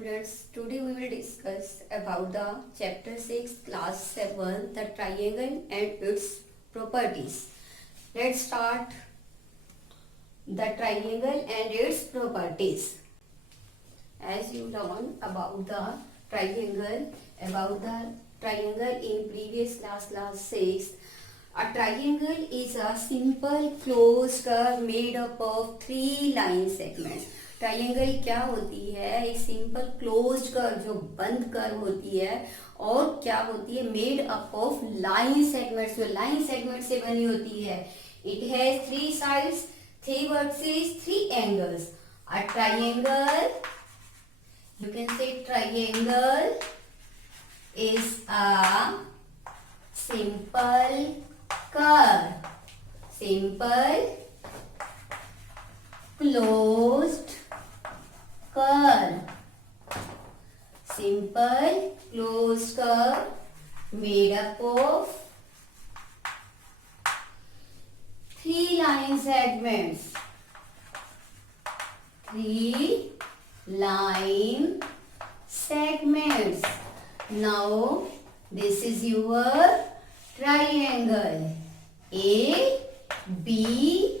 students, today we will discuss about the chapter 6 class 7 the triangle and its properties. Let's start the triangle and its properties. As you learn about the triangle in previous class 6, a triangle is a simple closed curve made up of 3 line segments. Triangle क्या होती है? एक simple closed curve जो बंद curve होती है और क्या होती है? Made up of line segments, जो लाइन सेगमेंट से बनी होती है. It has 3 sides, 3 versus, 3 angles. A triangle, you can say triangle is a simple curve, simple closed curve, simple closed curve made up of 3 line segments, 3 line segments. Now this is your triangle A, B,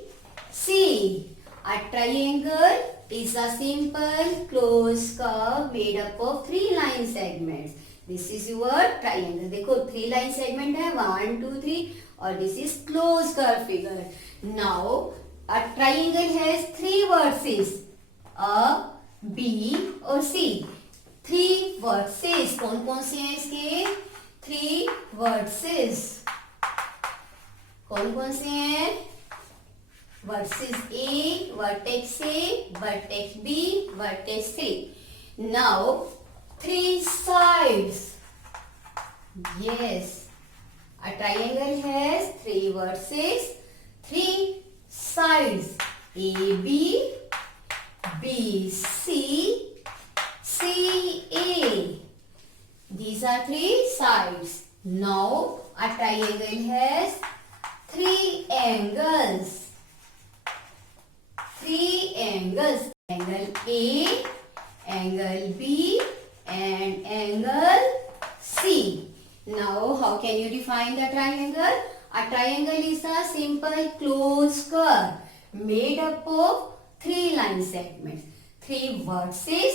C. A triangle is a simple closed curve made up of 3 line segments. This is your triangle. देखो 3 line segment है, 1, 2, 3 और this is closed curve figure. Now a triangle has 3 vertices, A, B और C. 3 vertices कौन कौन से हैं इसके? 3 vertices कौन कौन से हैं? Vertex A, vertex A, vertex B, vertex C. Now 3 sides. Yes, a triangle has 3 vertices, 3 sides. A, B, B, C, C, A. These are 3 sides. Now a triangle has 3 angles. 3 angles. Angle A, angle B and angle C. Now how can you define the triangle? A triangle is a simple closed curve made up of 3 line segments, 3 vertices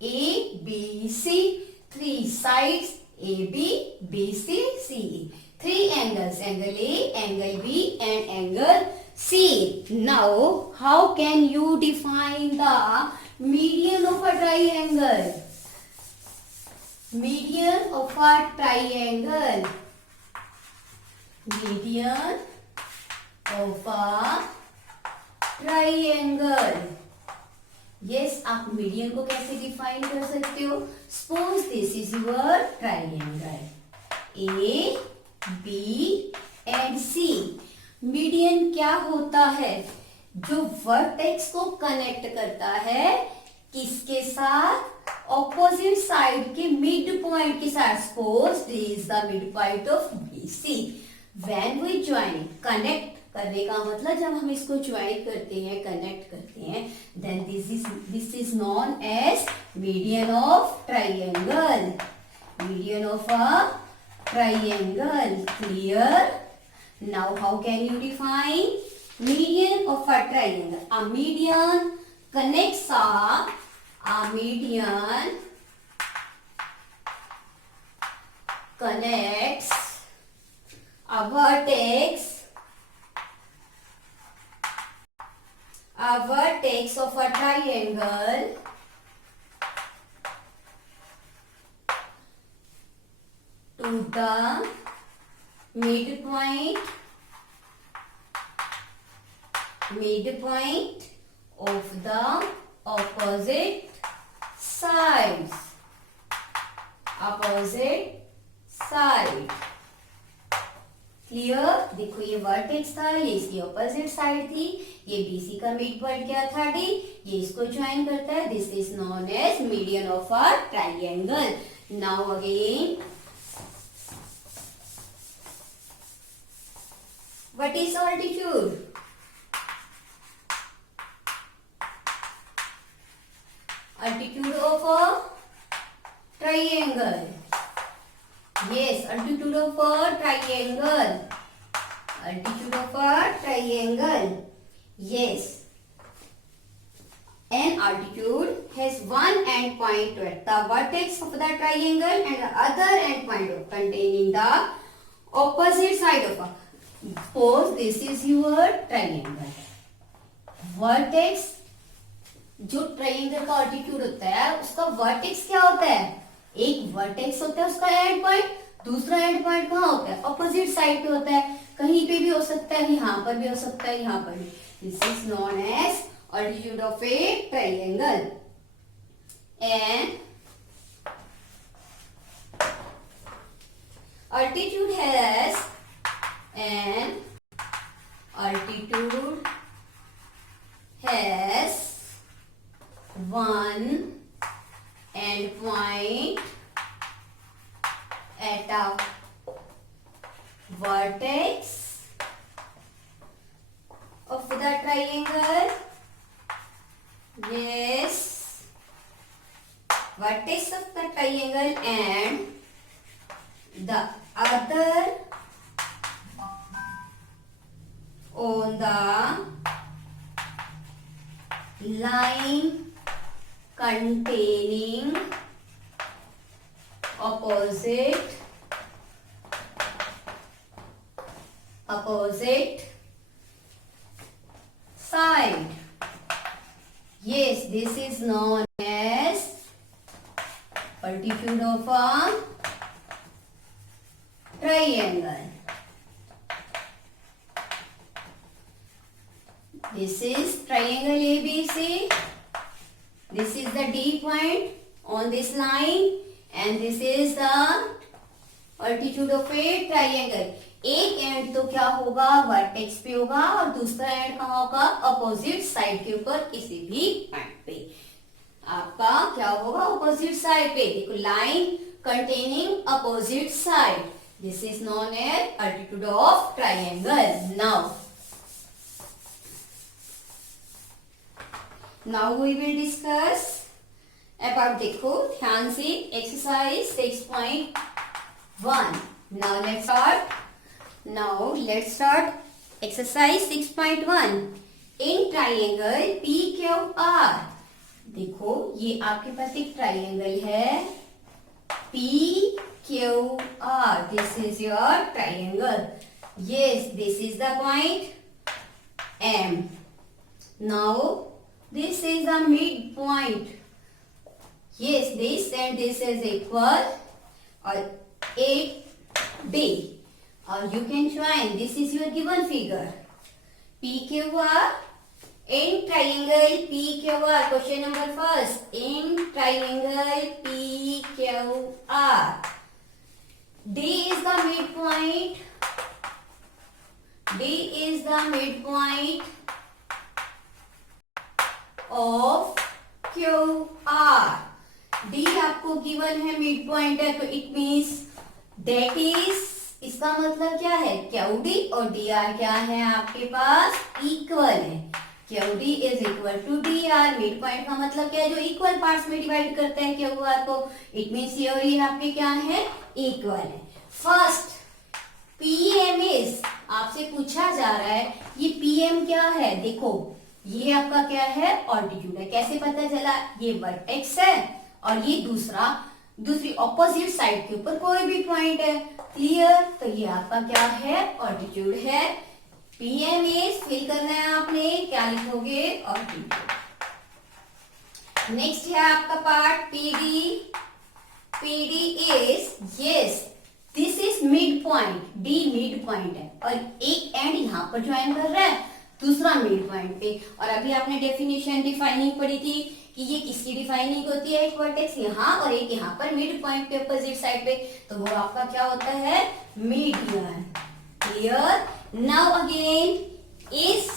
A, B, C, 3 sides A, B, B, C, C. 3 angles, angle A, angle B and angle C. Now how can you define the median of a triangle? Median of a triangle. Median of a triangle. Yes, आप median को कैसे define कर सकते हो? Suppose this is your triangle A, B and C. Median क्या होता है? जो वर्टेक्स को कनेक्ट करता है किसके साथ? ऑपोजिट साइड के मिड पॉइंट के साथ. Suppose this is the mid point of BC. When we join, connect करने का मतलब जब हम इसको ज्वाइन करते हैं, कनेक्ट करते हैं, then this is known as median of triangle. Median of a triangle. Clear? Now how can you define median of a triangle? A median connects a median connects a vertex of a triangle to the midpoint of the opposite sides. Clear? देखो ये vertex था, ये इसकी opposite side थी, ये BC का mid point क्या था? D. ये इसको ज्वाइन करता है. This is known as median of a triangle. Now again, what is altitude? Altitude of a altitude of a triangle. Altitude of a triangle. Yes. An altitude has one end point at the vertex of the triangle and the other end point containing the opposite side of a. Suppose this is your triangle. Vertex, जो triangle का altitude होता है उसका vertex क्या होता है? एक vertex होता है उसका एंड पॉइंट, दूसरा एंड पॉइंट कहाँ होता है? अपोजिट साइड पे होता है. कहीं पे भी हो सकता है, यहाँ पर भी हो सकता है, यहाँ पर भी. This is known as altitude of a triangle. And altitude has an altitude has one end point at a vertex of the triangle. Yes, vertex of the triangle and the other on the line containing opposite side. Yes, this is known as altitude of a triangle. This is triangle ABC. This is the D point on this line and this is the altitude of a triangle. एक and तो क्या होगा? Vertex पे होगा और दूसरा and कहाँ होगा? अपोजिट साइड के ऊपर किसी भी पॉइंट पे. आपका क्या होगा? अपोजिट साइड पे. देखो, line containing opposite side. This is known as altitude of triangle. Now we will discuss about, देखो ध्यान से, exercise 6.1. Now let's start exercise 6.1. In triangle PQR. देखो ये आपके पास एक ट्राइंगल है PQR. This is your triangle. Yes, this is the point M. Now this is the midpoint. Yes, this and this is equal or AB. Or you can join. This is your given figure. PQR. In triangle PQR. Question number first. In triangle PQR. D is the midpoint. D is the midpoint of QR. D आपको given है, midpoint है, तो it means that is, इसका मतलब क्या है? QD और DR क्या है आपके पास? इक्वल है. QD is equal to DR. Mid point का मतलब क्या है? जो इक्वल पार्ट्स में डिवाइड करते हैं QR को. इट मीन्स ये आपके क्या है? इक्वल है. फर्स्ट PM इज, आपसे पूछा जा रहा है ये PM क्या है? देखो ये आपका क्या है? ऑल्टीट्यूड है. कैसे पता चला? ये वर्टेक्स है और ये दूसरी ऑपोजिट साइड के ऊपर कोई भी पॉइंट है. क्लियर? तो ये आपका क्या है? ऑल्टीट्यूड है. PM इज, फिल करना है आपने, क्या लिखोगे? ऑल्टीट्यूड. नेक्स्ट है आपका part PD. PD is, yes this is mid point. D mid point है और एक एंड यहाँ पर ज्वाइन कर रहा है, दूसरा मिड पॉइंट पे. और अभी आपने डेफिनेशन डिफाइनिंग पढ़ी थी कि ये किसकी डिफाइनिंग होती है? एक वर्टेक्स यहाँ और एक यहाँ पर मिड पॉइंट पे अपोजिट साइड पे, तो वो आपका क्या होता है? Median. Clear? Now again, is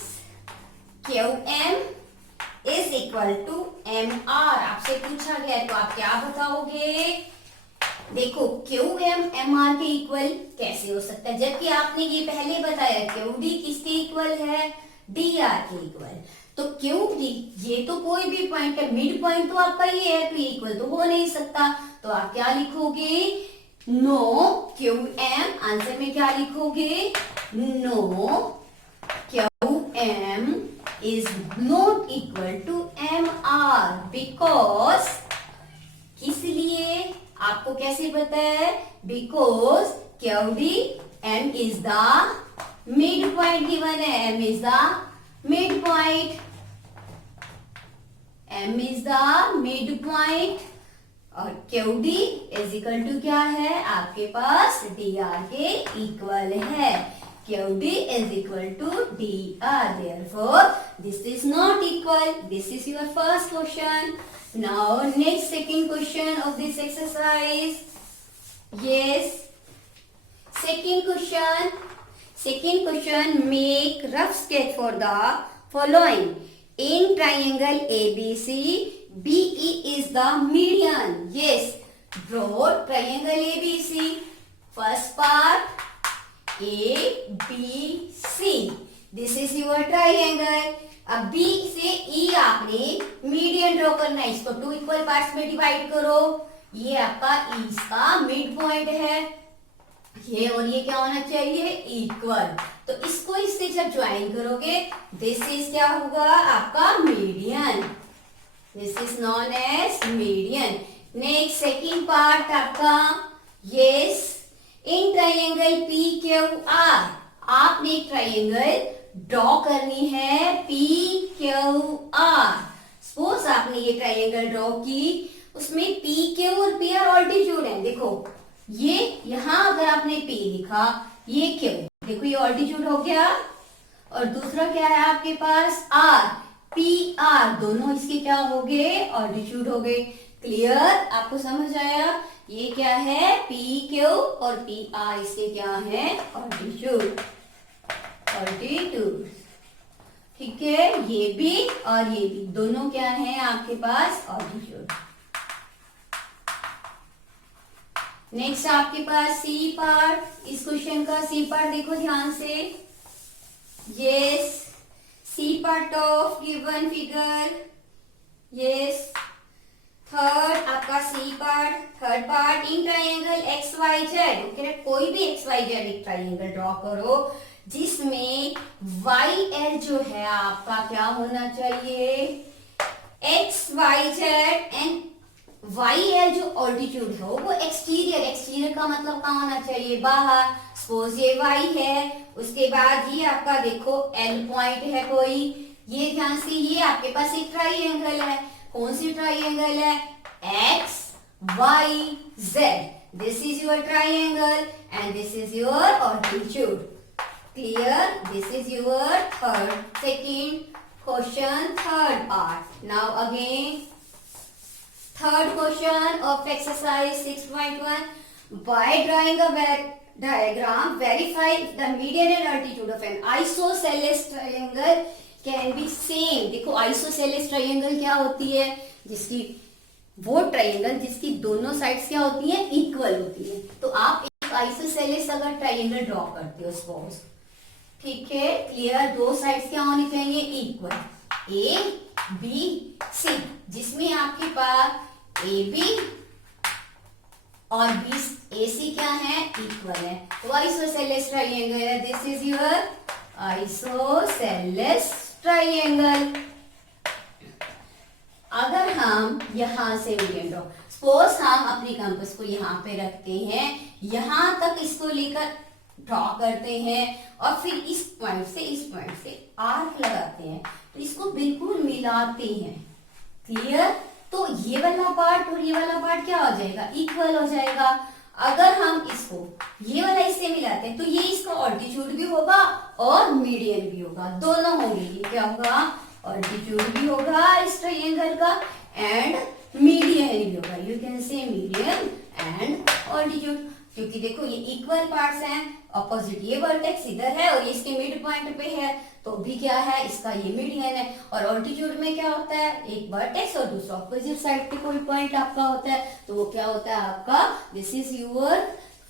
QM is equal to MR आपसे पूछा गया है, तो आप क्या बताओगे? देखो QM MR के इक्वल कैसे हो सकता है, जबकि आपने ये पहले बताया QD किसके इक्वल है? DR के इक्वल. तो QD ये तो कोई भी पॉइंट है, मिड पॉइंट तो आपका ये है, तो इक्वल तो हो नहीं सकता. तो आप क्या लिखोगे? नो क्यू एम, आंसर में क्या लिखोगे? No Q M is not equal to M R, because, किस लिए? आपको कैसे पता है? Because Q D M is the mid point given है, M is the mid point, M is the mid point, और Q D is equal to क्या है? आपके पास डी आर के इक्वल है, Q D is equal to D R, therefore this is not equal. This is your first question. Now next second question of this exercise. Yes, second question, make rough sketch for the following. In triangle ABC, BE is the median. Yes, draw triangle ABC. First part ABC. This is your triangle. अब B से E आपने median draw करना है. इसको 2 equal parts में divide करो. ये आपका E का मिड पॉइंट है. ये और ये क्या होना चाहिए? इक्वल. तो इसको इससे जब ज्वाइन करोगे, दिस इज क्या होगा? आपका median. This is known as median. Next second part आपका, yes, in triangle P Q R, आपने एक ट्राइंगल ड्रॉ करनी है पी क्यू आर. सपोज आपने ये ट्राइंगल ड्रॉ की, उसमें पी क्यू और पी आर ऑल्टीट्यूड है. देखो ये यहां अगर आपने P लिखा, ये क्यू, देखो ये ऑल्टीट्यूड हो गया, और दूसरा क्या है आपके पास? R. पी आर, दोनों इसके क्या हो गए? ऑल्टीट्यूड हो गए. क्लियर? आपको समझ आया? ये क्या है? पी क्यू और पी आर, इसके क्या है? ऑल्टीट्यूड. ऑल्टीट्यूड. ठीक है, ये भी और ये भी दोनों क्या है आपके पास? ऑल्टीट्यूड. नेक्स्ट आपके पास सी पार्ट. इस क्वेश्चन का सी पार्ट देखो ध्यान से. Yes, C part of given figure. Yes, third आपका C part. Third part, in triangle X Y Z. Okay, कोई भी एक्स वाई जेड एक ट्राइंगल ड्रॉ करो जिसमें वाई एल जो है आपका क्या होना चाहिए? X Y Z and Y L जो ऑल्टीट्यूड है वो एक्सटीरियर. एक्सटीरियर का मतलब कहाँ होना चाहिए? बाहर. सपोज ये वाई है, उसके बाद ये आपका देखो एल पॉइंट है कोई. ये ध्यान से, ये आपके पास एक ट्राइंगल है. कौन सी ट्राइंगल है? X Y Z. This is your triangle and this is your altitude. Clear? This is your third second question, third part. Now again third question of exercise 6.1. By drawing a diagram, verify if the median and altitude of an isosceles triangle can be same. देखो isosceles triangle क्या होती है? जिसकी वो triangle जिसकी दोनों sides क्या होती हैं? इक्वल होती है. तो आप एक आइसोसेलेस अगर ट्राइंगल ड्रॉ करते हो, सपोज, ठीक है, क्लियर, दो साइड्स क्या होनी चाहिए? इक्वल. ए बी सी, जिसमें आपके पास ए बी और बी ए सी क्या है? इक्वल है. तो आइसोसेलेस ट्राइंगल है. This is your isosceles triangle. अगर हम यहां से मीडियन ड्रॉ, सपोज हम अपनी कंपास को यहाँ पे रखते हैं, यहां तक इसको लेकर ड्रॉ करते हैं और फिर इस पॉइंट से आर्क लगाते हैं, तो इसको बिल्कुल मिलाते हैं. क्लियर? तो ये वाला पार्ट और ये वाला पार्ट क्या हो जाएगा? इक्वल हो जाएगा. अगर हम इसको ये वाला इससे मिलाते हैं तो ये इसका ऑल्टीट्यूड भी होगा और मीडियन भी होगा. दोनों होंगे. ये क्या होगा? ऑल्टीट्यूड भी होगा इस ट्रायंगल का एंड मीडियन भी होगा. You can say median and altitude, क्योंकि देखो ये इक्वल पार्ट्स हैं. ऑपोजिट ये वर्टेक्स इधर है और ये इसके मिड पॉइंट पे है, तो भी क्या है? इसका ये मीडियन है. और ऑल्टीट्यूड में क्या होता है? एक वर्टेक्स और दूसरा ऑपोजिट साइड पे कोई पॉइंट आपका होता है, तो वो क्या होता है आपका? This is your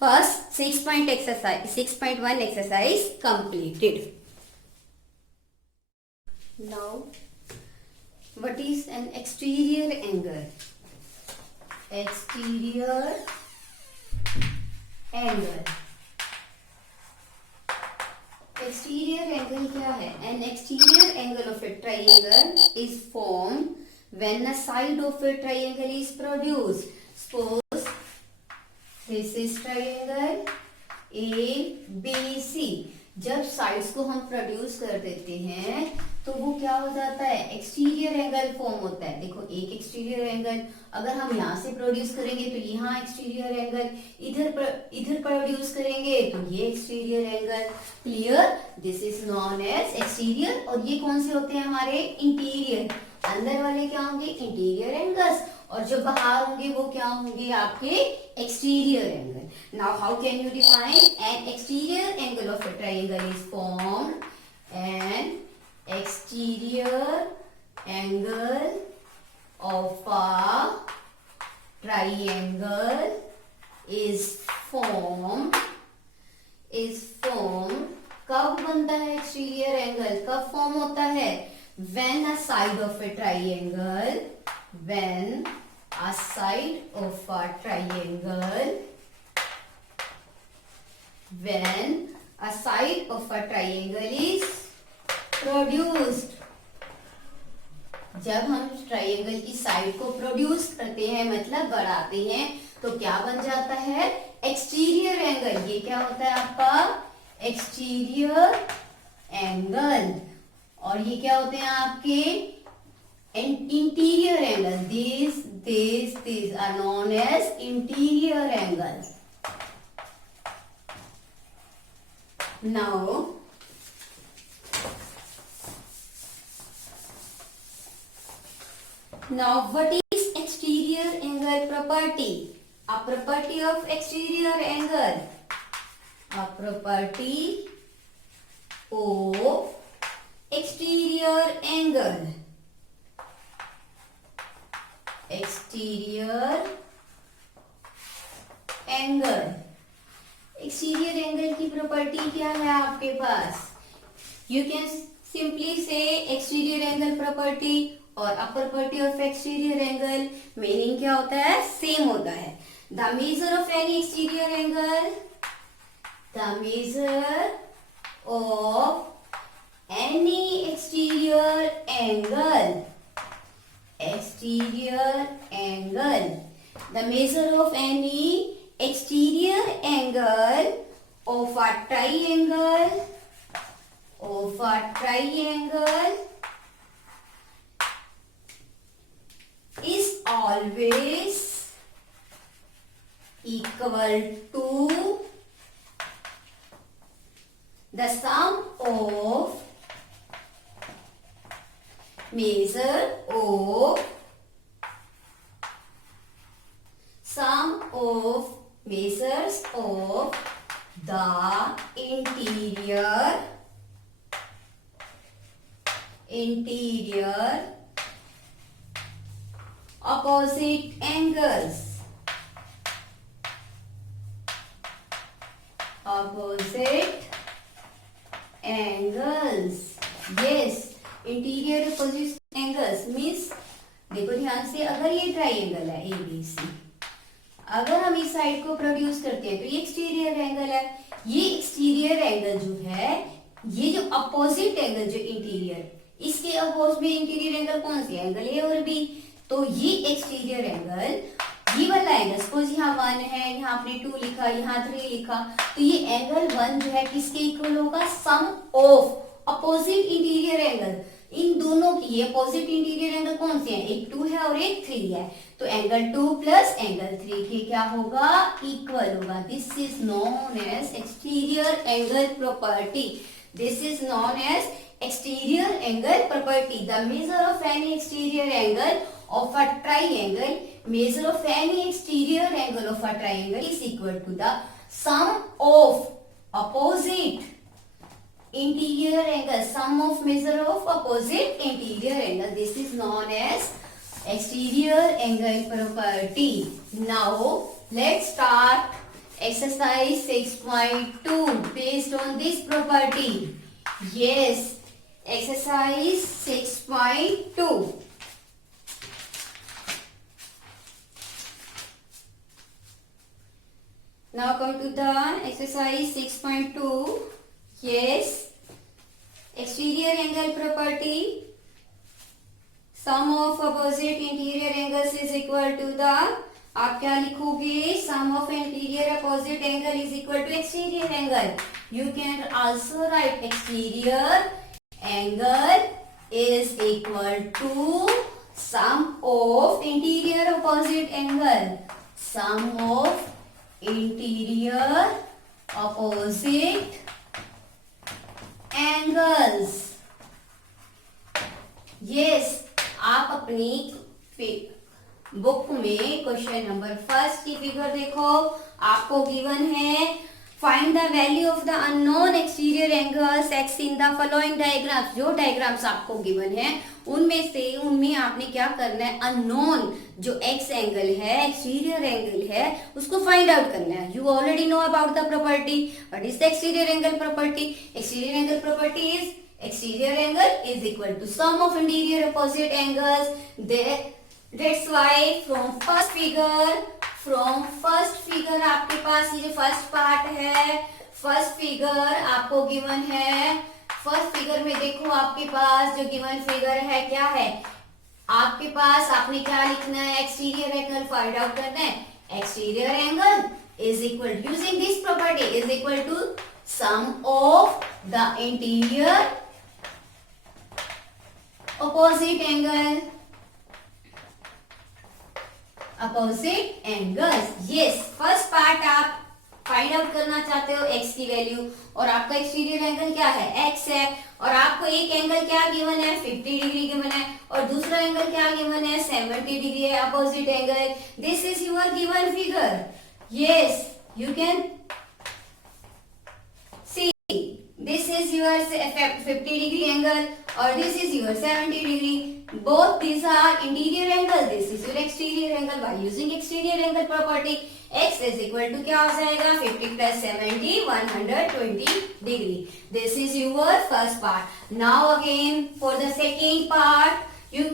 first 6.1 exercise completed. Now what is an exterior angle? Exterior angle. Exterior angle क्या है? An exterior angle of a triangle is form when a side of a triangle is produced. Suppose this is triangle A B C. जब sides को हम produce कर देते हैं तो वो क्या हो जाता है? एक्सटीरियर एंगल फॉर्म होता है। देखो एक एक्सटीरियर एंगल अगर हम यहाँ से प्रोड्यूस करेंगे तो यहाँ एक्सटीरियर एंगल, इधर प्रोड्यूस करेंगे तो ये exterior angle. Clear? This is known as exterior. और ये कौन से होते हैं? हमारे इंटीरियर। अंदर वाले क्या होंगे? Interior angles. और जो बाहर होंगे वो क्या होंगे? आपके exterior angle. Now how can you define N exterior angle of a triangle is formed an exterior angle of a triangle is formed कब बनता है exterior angle? कब फॉर्म होता है? when a side of a triangle is produced. जब हम triangle की side को प्रोड्यूस करते हैं मतलब बढ़ाते हैं तो क्या बन जाता है? Exterior angle. ये क्या होता है आपका? Exterior angle. और ये क्या होते हैं आपके? Interior angle. This are known as interior angle. Now what is exterior angle property? A property of exterior angle. A property of exterior angle. Exterior angle. Exterior angle की प्रॉपर्टी क्या है आपके पास? You can simply say exterior angle property और upper property of exterior angle. Meaning क्या होता है? Same होता है। The measure of any exterior angle, the measure of any exterior angle, the measure of any exterior angle of a triangle is always equal to the sum of measure of measures of the interior opposite angles. Yes, interior opposite angles means देखो ध्यान से, अगर ये triangle है ABC, अगर हम इस side को प्रोड्यूस करते हैं तो ये एक्सटीरियर एंगल है। ये एक्सटीरियर एंगल जो है, ये जो अपोजिट एंगल जो इंटीरियर, इसके अपोज में इंटीरियर एंगल कौन सी? एंगल ए और बी। तो ये एक्सटीरियर एंगल, ये वाला एंगल, सपोज यहाँ 1 है, यहाँ आपने 2 लिखा, यहाँ 3 लिखा, तो ये एंगल 1 जो है किसके इक्वल होगा? सम ऑफ अपोजिट इंटीरियर एंगल। इन दोनों की ये अपोजिट इंटीरियर एंगल कौन से हैं? एक 2 है और एक 3 है। तो एंगल 2 प्लस एंगल 3 के क्या होगा? इक्वल होगा। This is known as exterior angle property. This is known as exterior angle property. The measure of any exterior angle of a triangle, measure of any exterior angle of a triangle is equal to the sum of opposite interior angle, sum of measure of opposite interior angle. This is known as exterior angle property. Now let's start exercise 6.2 based on this property. Yes, exercise 6.2. Now come to the exercise 6.2. Yes, exterior angle property. Sum of opposite interior angles is equal to the, आप क्या लिखोगे, sum of interior opposite angle is equal to exterior angle. You can also write exterior angle is equal to sum of interior opposite angle. Sum of interior opposite angles. Yes, आप अपनी book में question number first की figure देखो. आपको given है find the value of the unknown exterior angles x in the following diagrams. जो diagrams आपको given है उनमें आपने क्या करना है, अननोन जो एक्स एंगल है, एक्सटीरियर एंगल है, उसको फाइंड आउट करना है. You already know about the property. What is the exterior angle property? Exterior angle property is exterior angle is equal to sum of interior opposite angles. That's why from first figure आपके पास ये जो first part है, first figure आपको given है. First figure में देखो आपके पास जो गिवन फिगर है क्या है, आपके पास आपने क्या लिखना है, एक्सटीरियर एंगल फाइंड आउट करना है. Exterior angle is equal, using this property, is equal to sum of the interior opposite angles. Yes, first part आप फाइंड आउट करना चाहते हो x की वैल्यू, और आपका एक्सटीरियर एंगल क्या है, x है, और आपको एक एंगल क्या गिवन है, 50 डिग्री गिवन है, और दूसरा एंगल क्या गिवन है, 70 डिग्री है, opposite angle. This is your given figure. Yes, you can this is your 50 degree angle or this is your 70 degree. Both these are interior angle. This is your exterior angle. By using exterior angle property, x is equal to क्या हो जाएगा, 50 plus 70 120 degree. This is your first part. Now again for the second part, you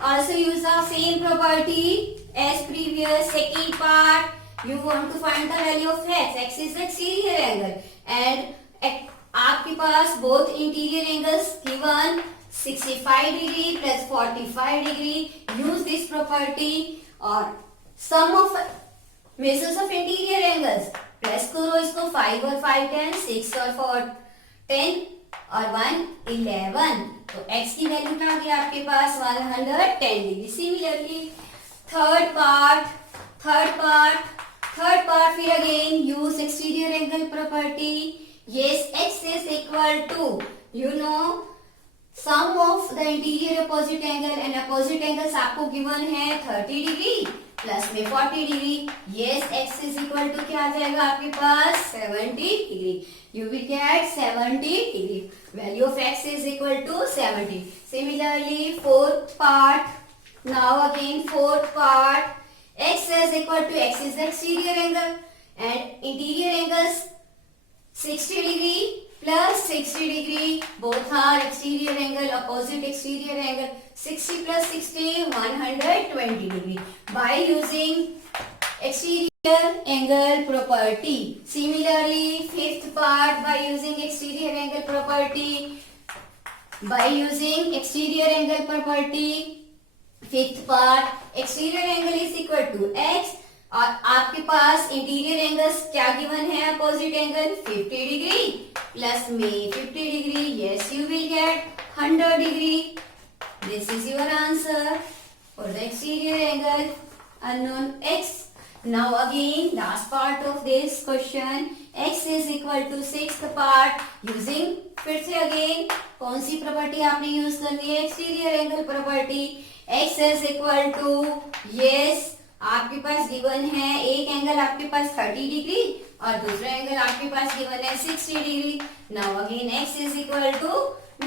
also use the same property as previous. Second part, you want to find the value of x. X is the exterior angle and आपके पास both interior angles given 65 degree plus 45 degree. Use this property और sum of measures of interior angles. Plus करो इसको, 5 और 5 10, 6 और 4 10 और 1 11. तो x की value क्या आ गया आपके पास, 110 डिग्री. सिमिलरली थर्ड पार्ट फिर again use exterior angle property. Yes, x is equal to, you know, sum of the interior opposite angle and opposite angles आपको गिवन है 30 डिग्री प्लस में 40 degree. Yes, x is equal to क्या आ जाएगा आपके पास, 70 degree. You will get 70 degree. Value of x is equal to 70. Similarly, fourth part. Now again fourth part. X is equal to, x is the exterior angle and interior angles 60 degree plus 60 degree. Both are exterior angle, opposite exterior angle. 60 plus 60 120 degree. By using exterior angle property. Similarly, fifth part, by using exterior angle property. Fifth part, exterior angle is equal to x और आपके पास interior angles क्या given है, opposite angle 50 degree plus में 50 degree. Yes, you will get 100 degree. This is your answer for the exterior angle unknown x. Now again last part of this question, x is equal to sixth part. Using फिर से again कौन सी property आपने use करनी है, exterior angle property. x is equal to, yes, आपके पास given है एक एंगल आपके पास 30 डिग्री और दूसरा एंगल आपके पास गिवन है 60 degree. Now again x is equal to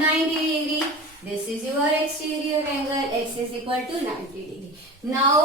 90 degree. This is your exterior angle. x is equal to 90 degree. Now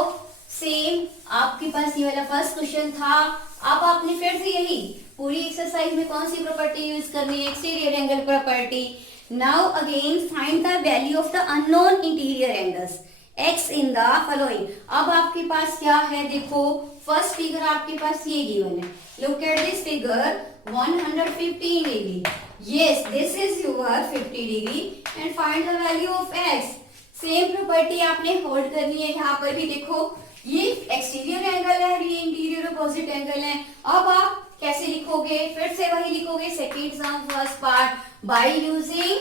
same आपके पास ये वाला फर्स्ट क्वेश्चन था. अब आपने फिर से यही पूरी एक्सरसाइज में कौन सी प्रॉपर्टी यूज करनी है, exterior angle property. Now again find the value of the unknown interior angles. x in the following। अब आपके पास क्या है, देखो फर्स्ट फिगर आपके पास ये गिवन है, look at this figure 115 degree, yes this is your 50 degree and find the value of x। Same property आपने होल्ड करनी है, यहाँ पर भी देखो ये एक्सटीरियर एंगल है, ये इंटीरियर अपोजिट एंगल है। अब आप कैसे लिखोगे, फिर से वही लिखोगे second sum first part by using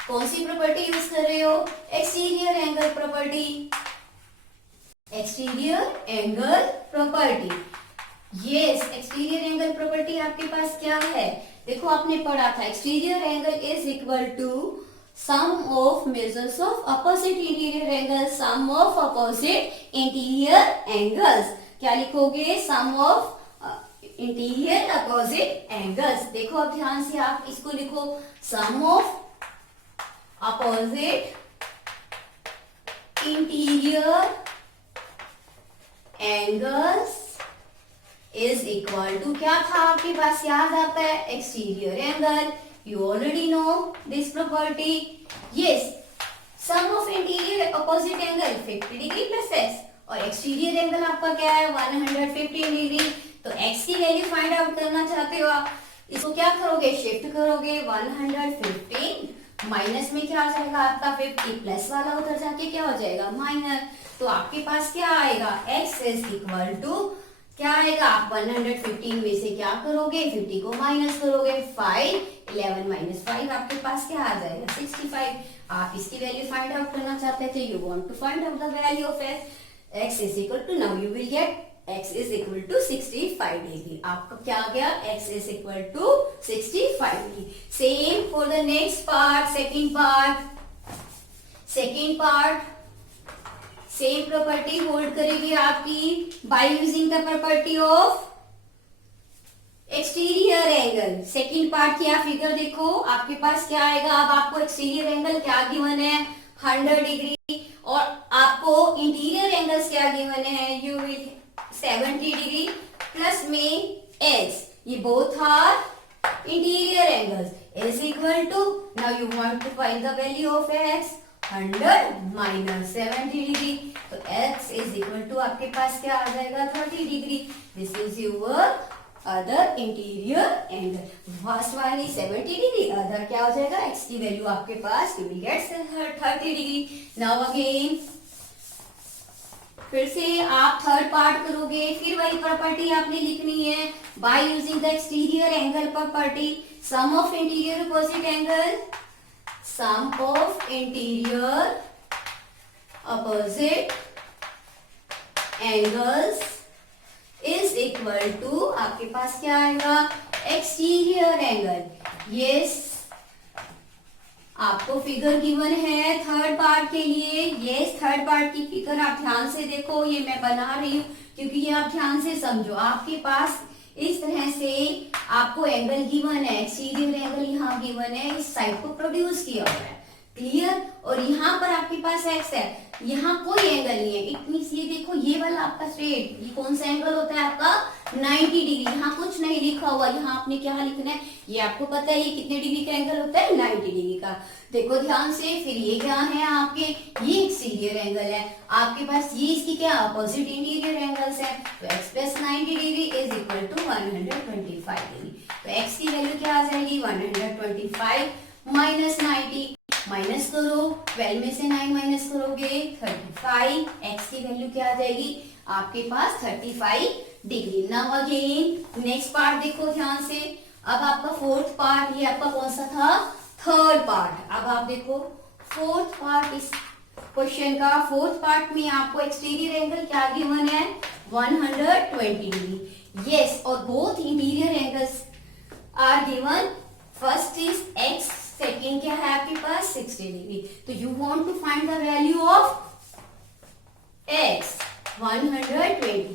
कौन सी प्रॉपर्टी यूज कर रहे हो, exterior angle property, exterior angle property. Yes exterior angle property आपके पास क्या है, देखो आपने पढ़ा था exterior angle is equal to sum of measures of opposite interior angles, sum of opposite interior angles। क्या लिखोगे, sum of interior opposite angles। देखो अब ध्यान से आप इसको लिखो, sum of opposite interior angles is equal to, क्या था आपके पास याद आता है, exterior angle. You already know this property. Yes, sum of interior opposite angle 50 degree plus x और exterior angle आपका क्या है 115 डिग्री। तो x की वैल्यू फाइंड आउट करना चाहते हो आप, इसको क्या करोगे, शिफ्ट करोगे 115 माइनस में क्या आ जाएगा आपका 50 प्लस वाला उधर जाके क्या हो जाएगा माइनस। तो आपके पास क्या आएगा, x इज इक्वल टू क्या आएगा, आप 115 में से क्या करोगे 50 को माइनस करोगे 5, 11 माइनस 5 आपके पास क्या आ जाएगा 65। आप इसकी वैल्यू फाइंड आउट करना चाहते थे, you want to find out the value of x is equal to, now you will get x is equal to 65 degree. आपका क्या आ गया, x is equal to 65 degree. Same for the next part, second part same property hold करेगी आपकी by using the property of exterior angle. Second part की आप figure देखो, आपके पास क्या आएगा, अब आपको एक्सटीरियर एंगल क्या गिवन है 100 डिग्री और आपको इंटीरियर एंगल्स क्या गिवन है, यू विल 70 डिग्री प्लस में x, ये both are interior angles is equal to, now you want to find the value of x 100 minus 70 degree. तो x इज इक्वल टू आपके पास क्या आ जाएगा 30 degree. This is your other interior angle, first वाली 70 degree, other क्या हो जाएगा x की वैल्यू आपके पास you will get 30 degree. Now again फिर से आप थर्ड पार्ट करोगे, फिर वही प्रॉपर्टी आपने लिखनी है by using the exterior angle property, sum of interior opposite angle, sum of interior opposite angles is equal to आपके पास क्या आएगा exterior angle। yes आपको फिगर गिवन है थर्ड पार्ट के लिए, यस थर्ड पार्ट की फिगर आप ध्यान से देखो, ये मैं बना रही हूँ क्योंकि ये आप ध्यान से समझो। आपके पास इस तरह से आपको एंगल गिवन है, एक्सटीरियर एंगल यहाँ गिवन है, इस साइड को प्रोड्यूस किया हुआ है, क्लियर। और यहाँ पर आपके पास x है, यहाँ कोई एंगल नहीं है, इट मींस ये देखो ये वाला आपका स्ट्रेट, ये कौन सा एंगल होता है आपका 90 डिग्री। यहाँ कुछ नहीं लिखा हुआ, यहाँ आपने क्या लिखना है, ये आपको पता है ये कितने डिग्री का एंगल होता है 90 डिग्री का। देखो ध्यान से, फिर ये क्या है आपके, ये एक्सटीरियर एंगल है, आपके पास ये इसकी क्या अपोजिट इंटीरियर एंगल्स है। तो x plus 90 degree is equal to 125 degree. तो x की वैल्यू क्या आ जाएगी 125 माइनस 90, माइनस करो 12 में से 9 माइनस करोगे 35, x की वैल्यू क्या आ जाएगी आपके पास 35 degree. Now again next part देखो ध्यान से, अब आपका फोर्थ पार्ट, ये आपका कौन सा था थर्ड पार्ट। अब आप देखो फोर्थ पार्ट इस क्वेश्चन का, फोर्थ पार्ट में आपको एक्सटीरियर एंगल क्या गिवन है 120 डिग्री, यस और both interior angles are given, first is x, second क्या है आपके पास 60 डिग्री। तो you want to find the value of x 120,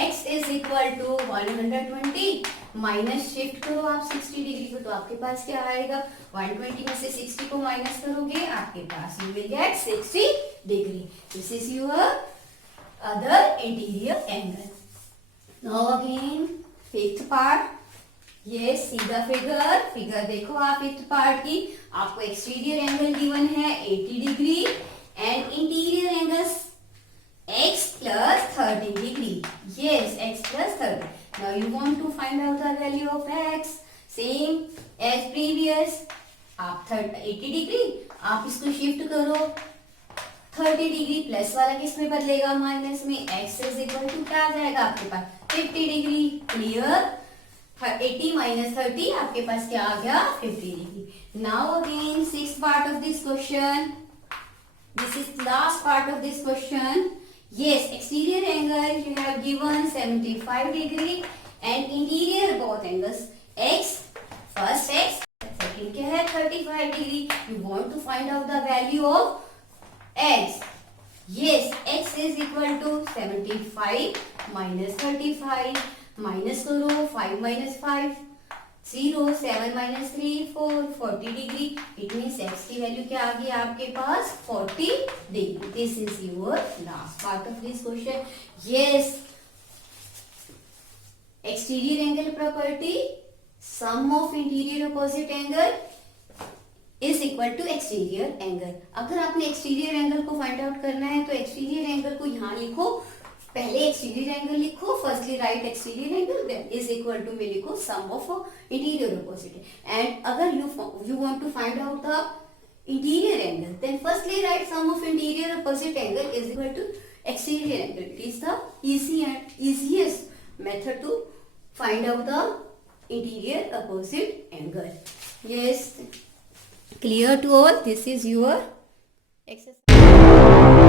x is equal to 120 minus shift करो आप 60 डिग्री को, तो आपके पास क्या आएगा 120 में से 60 को माइनस करोगे आपके पास you will get 60 degree. This is your other interior angle. Now again fifth part, ये सीधा फिगर देखो आप फिफ्थ पार्ट की, आपको एक्सटीरियर एंगल गिवन है 80 degree, and interior angles x plus 30 degree. Yes, x plus 30. Now you want to find out the value of x. Same as previous. आप 80 degree आप इसको शिफ्ट करो 30 degree plus वाला किस में बदलेगा माइनस में x इज इक्वल टू क्या आ जाएगा आपके पास 50 डिग्री. क्लियर. 80 माइनस 30 आपके पास क्या आ गया 50 degree. Now again six part of this question. This is last part of this question. Yes, exterior angle you have given 75 degree and interior both angles x. First x, second क्या है 35 degree. You want to find out the value of x. Yes, x is equal to 75 minus 35. Minus करो 5 minus 5. 0, 7 minus 3, 4, 40 degree. It means x की value क्या आ गई आपके पास 40 degree. This is your last part of this question. Yes. Exterior angle property. Sum of interior opposite angle is equal to exterior angle. अगर आपने exterior angle को find out करना है तो exterior angle को यहाँ लिखो. पहले एक्सटीरियर एंगल लिखो. Firstly write exterior angle then is equal to में लिखो sum of interior opposite. And अगर you want to find out the interior angle then firstly write sum of interior opposite angle is equal to exterior angle. It is the easy and easiest method to find out the interior opposite angle. Yes, clear to all. This is your exercise.